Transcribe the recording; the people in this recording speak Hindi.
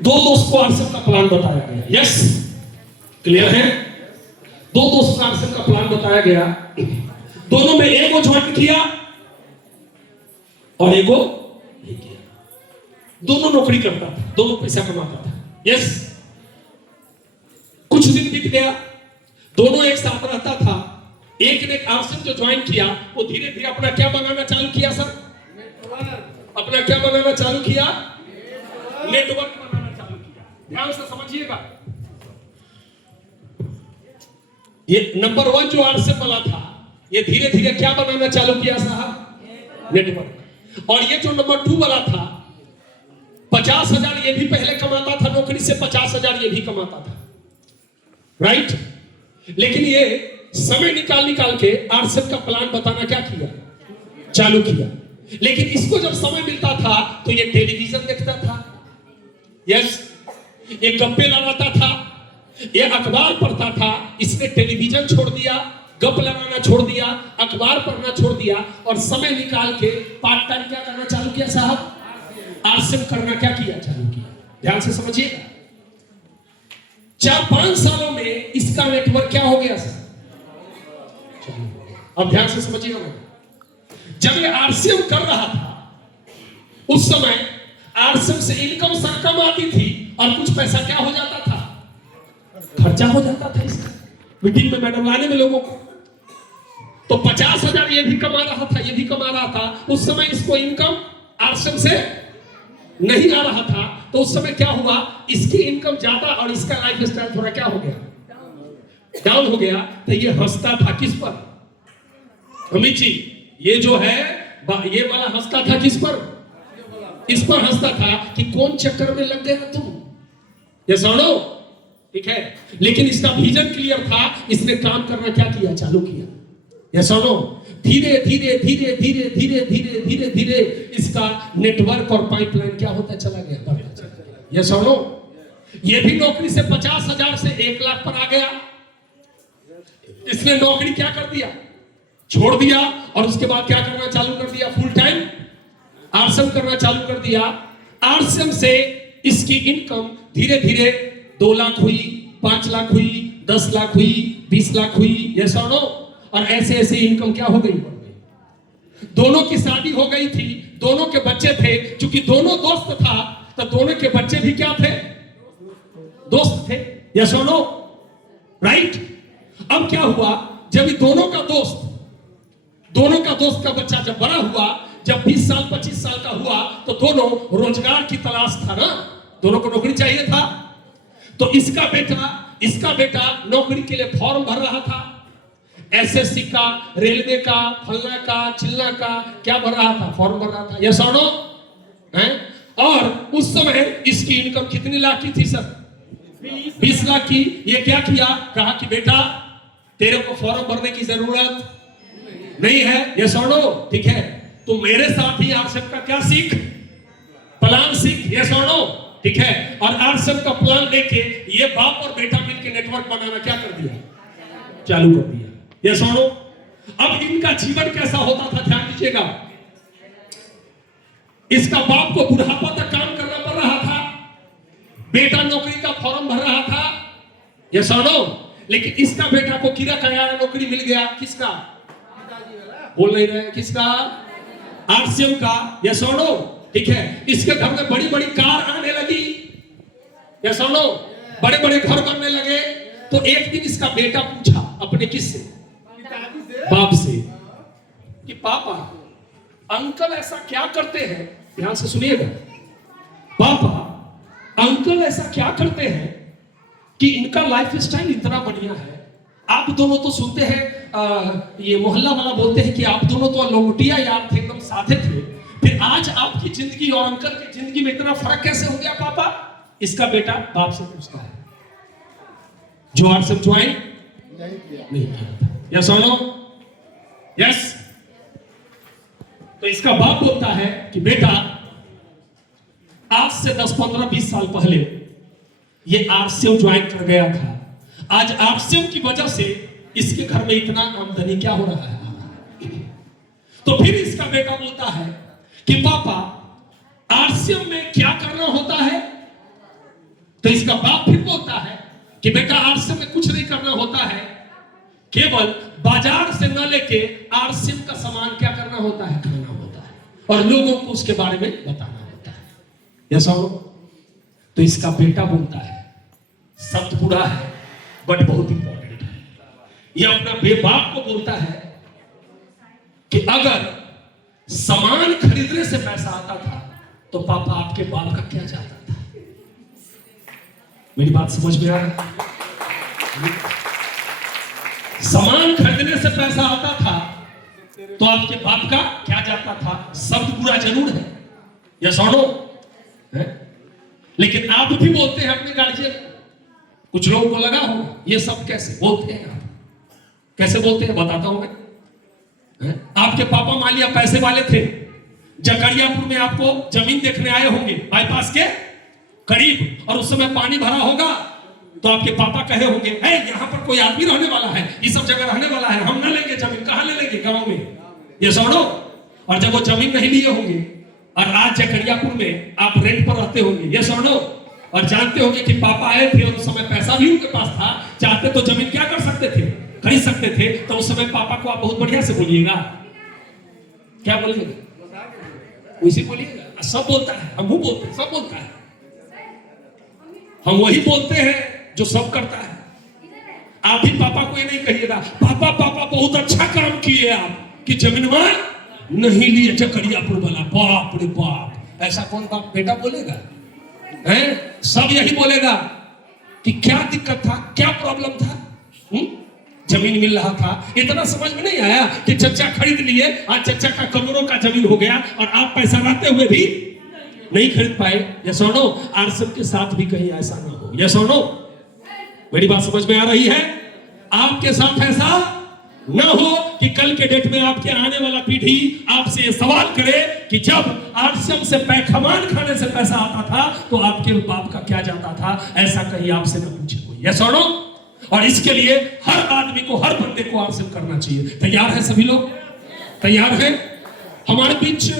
दो दोस्त को आरसीएम का प्लान बताया गया। यस, क्लियर है? दो दोस्त को आरसीएम का प्लान बताया गया, दोनों में एक को ज्वाइन किया और एक को नहीं किया। दोनों नौकरी करता था, दोनों पैसा कमाता था। यस, कुछ दिन बीत गया, दोनों एक साथ रहता था। एक ने आरसीएम जो ज्वाइन किया वो धीरे धीरे अपना क्या बनाना चालू किया सर? अपना क्या बनाना चालू किया? नेटवर्क बनाना चालू किया। ध्यान से समझिएगा, ये नंबर 1 जो आरसीएम वाला था, ये धीरे धीरे क्या बनाना चालू किया साहब? नेटवर्क। और ये जो नंबर 2 वाला था, 50,000 ये भी पहले कमाता था नौकरी से, 50,000 ये भी कमाता था, राइट? लेकिन ये समय निकाल के आरसीएम का प्लान बताना क्या किया? चालू किया। लेकिन इसको जब समय मिलता था तो ये टेलीविजन देखता था। यस, ये गप्पे लगाता था, ये अखबार पढ़ता था। इसने टेलीविजन छोड़ दिया, गप लगाना छोड़ दिया, अखबार पढ़ना छोड़ दिया और समय निकाल के पार्ट टाइम क्या करना चालू किया साहब? आरसीएम करना क्या किया? चालू किया। ध्यान से समझिएगा, 4-5 सालों में इसका नेटवर्क क्या हो गया सर? अब ध्यान से समझिएगा, जब ये आरसीएम कर रहा था उस समय आरसीएम से इनकम सर कम आती थी और कुछ पैसा क्या हो जाता था? खर्चा हो जाता था इसका, मीटिंग में मैडम लाने में लोगों को। तो 50,000 ये भी कमा रहा था, ये भी कमा रहा था। उस समय इसको इनकम आरसीएम से नहीं आ रहा था, तो उस समय क्या हुआ? इसकी इनकम ज्यादा और इसका लाइफ स्टाइल थोड़ा क्या हो गया? डाउन हो गया। तो ये हंसता था किस पर? अमित जी, ये जो है ये वाला हंसता था किस पर? इस पर हंसता था कि कौन चक्कर में लग गया तुम। ये सुनो, ठीक है, लेकिन इसका विजन क्लियर था। इसने काम करना क्या किया? चालू किया। ये सुनो, धीरे धीरे धीरे धीरे धीरे धीरे धीरे धीरे इसका नेटवर्क और पाइपलाइन क्या होता चला गया? ये सुनो, ये भी नौकरी से 50,000 से 1 लाख पर आ गया। इसने नौकरी क्या कर दिया? छोड़ दिया और उसके बाद क्या करना चालू कर दिया? फुल टाइम आरसीएम करना चालू कर दिया। आरसीएम से इसकी इनकम धीरे धीरे 2 लाख हुई, 5 लाख हुई, 10 लाख हुई, 20 लाख हुई। ये सुनो, और ऐसे ऐसे इनकम क्या हो गई? बढ़ गई। दोनों की शादी हो गई थी, दोनों के बच्चे थे। क्योंकि दोनों दोस्त था तो दोनों के बच्चे भी क्या थे? दोस्त थे। ये सुनो, राइट? अब क्या हुआ? जब दोनों का दोस्त का बच्चा जब बड़ा हुआ, जब 20 साल 25 साल का हुआ, तो दोनों रोजगार की तलाश था ना, दोनों को नौकरी चाहिए था। तो इसका बेटा नौकरी के लिए फॉर्म भर रहा था, एसएससी का, रेलवे का, फलना का, चिल्ला का, क्या भर रहा था? फॉर्म भर रहा था। ये सुनो, और उस समय इसकी इनकम कितनी लाख की थी सर? 20 लाख की। ये क्या किया? कहा कि बेटा तेरे को फॉर्म भरने की जरूरत नहीं है। ये सुनो, ठीक है, तो मेरे साथ ही आरसीएम का क्या सीख? प्लान सीख। ये सुनो, ठीक है, और आरसीएम का प्लान लेके ये बाप और बेटा मिलकर नेटवर्क बनाना क्या कर दिया? चालू कर दिया। ये सुनो, अब इनका जीवन कैसा होता था? ध्यान दीजिएगा, इसका बाप को बुढ़ापा तक काम करना पड़ रहा था, बेटा नौकरी का फॉर्म भर रहा था। ये सुनो, लेकिन इसका बेटा को किरा कयारा नौकरी मिल गया। किसका? बोल नहीं रहे, किसका? आरसीएम का। ये सुनो, ठीक है, इसके घर में बड़ी बड़ी कार आने लगी। ये सुनो, बड़े बड़े घर बनने लगे। तो एक दिन इसका बेटा पूछा अपने किससे? बाप से, कि पापा अंकल ऐसा क्या करते हैं? ध्यान से सुनिएगा, पापा अंकल ऐसा क्या करते हैं कि इनका लाइफ स्टाइल इतना बढ़िया है? आप दोनों तो सुनते हैं, ये मोहल्ला वाला बोलते हैं कि आप दोनों तो लंगोटिया यार थे, एकदम साथे थे, फिर आज आपकी जिंदगी और अंकल की जिंदगी में इतना फर्क कैसे हो गया पापा? इसका बेटा बाप से पूछता है, जो आरसीएम ज्वाइन नहीं किया था। यस सुनो, यस। तो इसका बाप बोलता है कि बेटा आज से 10, 15, 20 साल पहले ये आरसीएम ज्वाइन कर गया था। आज आरसीएम की वजह से इसके घर में इतना आमदनी क्या हो रहा है। तो फिर इसका बेटा बोलता है कि पापा आरसीएम में क्या करना होता है? तो इसका बाप फिर बोलता है कि बेटा आरसीएम में कुछ नहीं करना होता है, केवल बाजार से न लेके आरसीएम का सामान क्या करना होता है, खाना होता है, और लोगों को उसके बारे में बताना होता है। यस और नो? तो इसका बेटा बोलता है, शब्द बुरा है बट बहुत इंपॉर्टेंट है। यह अपना बाप को बोलता है कि अगर सामान खरीदने से पैसा आता था तो पापा आपके बाप का क्या जाता था? मेरी बात समझ में आ रहा है? सामान खरीदने से पैसा आता था तो आपके बाप का क्या जाता था? शब्द बुरा जरूर है, यस और नो? लेकिन आप भी बोलते हैं अपने गार्जियन, कुछ लोगों को लगा होगा ये सब कैसे बोलते हैं। आप कैसे बोलते हैं बताता हूं मैं। आपके पापा मान लिया पैसे वाले थे, जकरियापुर में आपको जमीन देखने आए होंगे बाईपास के करीब, और उस समय पानी भरा होगा तो आपके पापा कहे होंगे, यहाँ पर कोई आदमी रहने वाला है, ये सब जगह रहने वाला है, हम ना लेंगे जमीन, कहां ले लेंगे गांव में, ये सुनो। और जब वो जमीन नहीं लिए होंगे और आज जकरियापुर में आप रेंट पर रहते होंगे, ये सुनो, और जानते होंगे कि पापा आए थे और उस समय पैसा भी उनके पास था, चाहते तो जमीन क्या कर सकते थे, खरीद सकते थे। तो उस समय पापा को आप बहुत बढ़िया से बोलिएगा, क्या बोलिएगा, वैसे बोलिएगा। सब बोलता है, हम बोलते हैं, सब बोलता है, हम वही बोलते हैं जो सब करता है। आप भी पापा को ये नहीं कहिएगा, पापा पापा बहुत अच्छा काम किए आप कि जमीन नहीं लिए जकरियापुर वाला, बाप रे बाप। ऐसा कौन बाप बेटा बोलेगा? हैं? सब यही बोलेगा कि क्या दिक्कत था, क्या प्रॉब्लम था, जमीन मिल रहा था, इतना समझ में नहीं आया कि चचा खरीद लिए, आज चचा का करोड़ों का जमीन हो गया और आप पैसा लाते हुए भी नहीं खरीद पाए। ये सुनो, आरसीएम के साथ भी कहीं ऐसा ना हो। ये सुनो, मेरी बात समझ में आ रही है? आपके साथ ऐसा न हो कि कल के डेट में आपके आने वाला पीढ़ी आपसे ये सवाल करे कि जब आरसीएम से पैखमान खाने से पैसा आता था तो आपके बाप का क्या जाता था, ऐसा कहीं आपसे न पूछे कोई। ये सुनो, और इसके लिए हर आदमी को, हर बंदे को आरसीएम करना चाहिए। तैयार है सभी लोग? तैयार है? हमारे बीच